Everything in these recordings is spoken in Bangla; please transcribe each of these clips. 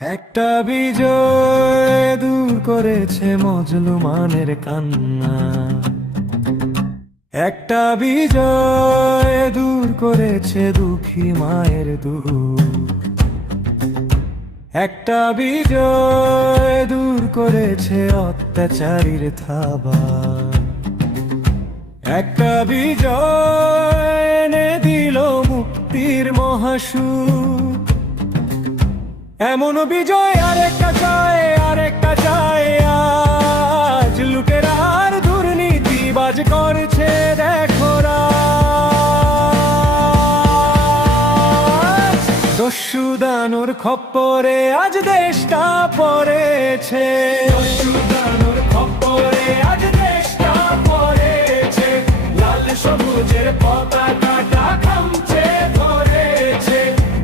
একটা বিজয় দূর করেছে মজলুমানের কান্না, একটা বিজয় দূর করেছে দুঃখী মায়ের দুঃখ, একটা বিজয় দূর করেছে অত্যাচারীর থাবা, একটা বিজয় এনে দিল মুক্তির মহাসুখ। এমন বিজয় আরেকটা চায়, আরেকটা চায় আজ লুটেরার দুর্নীতিবাজ করছে দেখো রাজ। দস্যু দানুর খপ্পরে আজ দেশটা পড়েছে, দস্যু দানুর খপ্পরে আজ দেশটা পড়েছে, লাল সবুজের পতাকাটা খামচে ধরেছে,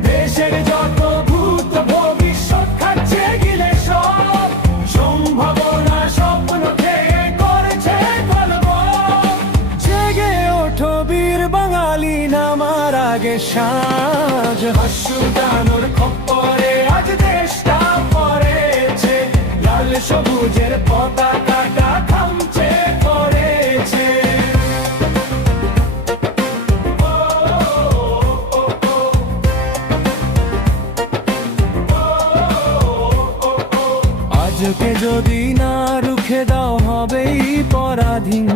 দেশের যত ভূত ভবিষ্যৎ খাচ্ছে গিলে সব, সম্ভাবনা স্বপ্ন খেয়ে করছে গল্প। জেগে ওঠো বীর বাঙালি নামার আগে সাজ, দস্যু দানুর খপ্পরে আজ দেশটা পড়েছে, লাল সবুজের পতাকাটা খামচে ধরেছে। আজকে যদি না রুখে দাও হবেই পরাধীন,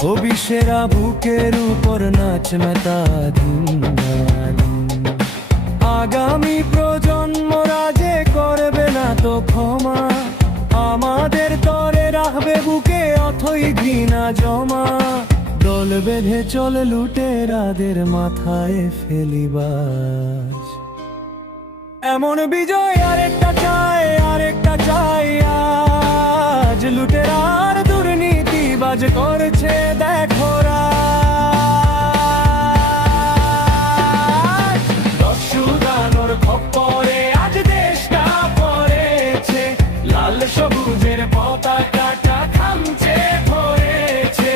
খবিশেরা বুকের উপর নাচবে তাদিন। আগামী প্রজন্মরা যে করবে না তো ক্ষমা, আমাদের তরে রাখবে বুকে অথই ঘৃণা জমা। দল বেঁধে চলে লুটেরাদের মাথায় ফেলিবাজ, এমন বিজয় আরেকটা চায়, আরেকটা চায় আজ লুটেরার দুর্নীতিবাজ করছে দেখো রাজ। দস্যু দানুর খপ্পরে আজ দেশটা পড়েছে, লাল সবুজের পতাকাটা খামচে ধরেছে।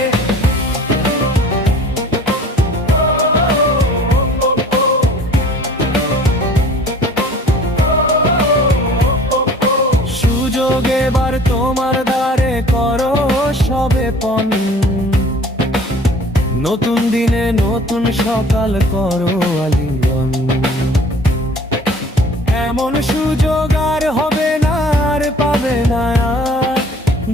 সুযোগ এবার তোমার দ্বারে করো সবে পণ, নতুন দিনে নতুন সকাল করো আলিঙ্গন। এমন সুযোগ আর হবে না, আর পাবে না আর।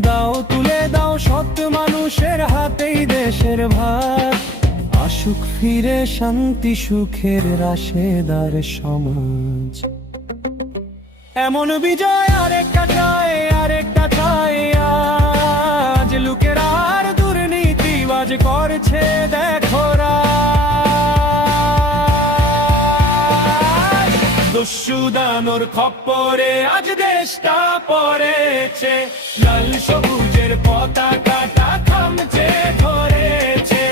দাও তুলে দাও সৎ মানুষের হাতেই দেশের ভার, আসুক ফিরে শান্তি সুখের রাশেদার সমাজ। এমন বিজয় আরেকটা চায়, আরেকটা চায় আজ লুটেরার দুর্নীতিবাজ করছে দেখো রাজ। দস্যু দানুর খপ্পরে আজ দেশটা পড়েছে, লাল সবুজের পতাকাটা খামচে ধরেছে,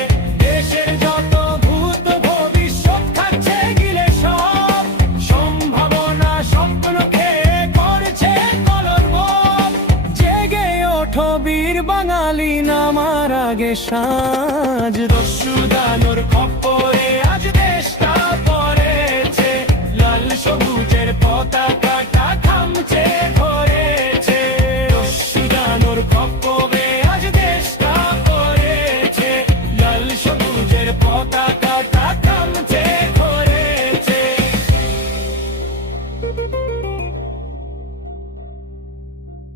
দেশের যত ভূত ভবিষ্যৎ খাচ্ছে গিলে সব, সম্ভাবনা স্বপ্ন খেয়ে করছে কলরব। জেগে ওঠো বীর বাঙালি নামার আগে সাজ, দস্যু দানুর খপ্পরে আজ দেশটা পড়েছে, লাল সবুজের পতাকাটা খামচে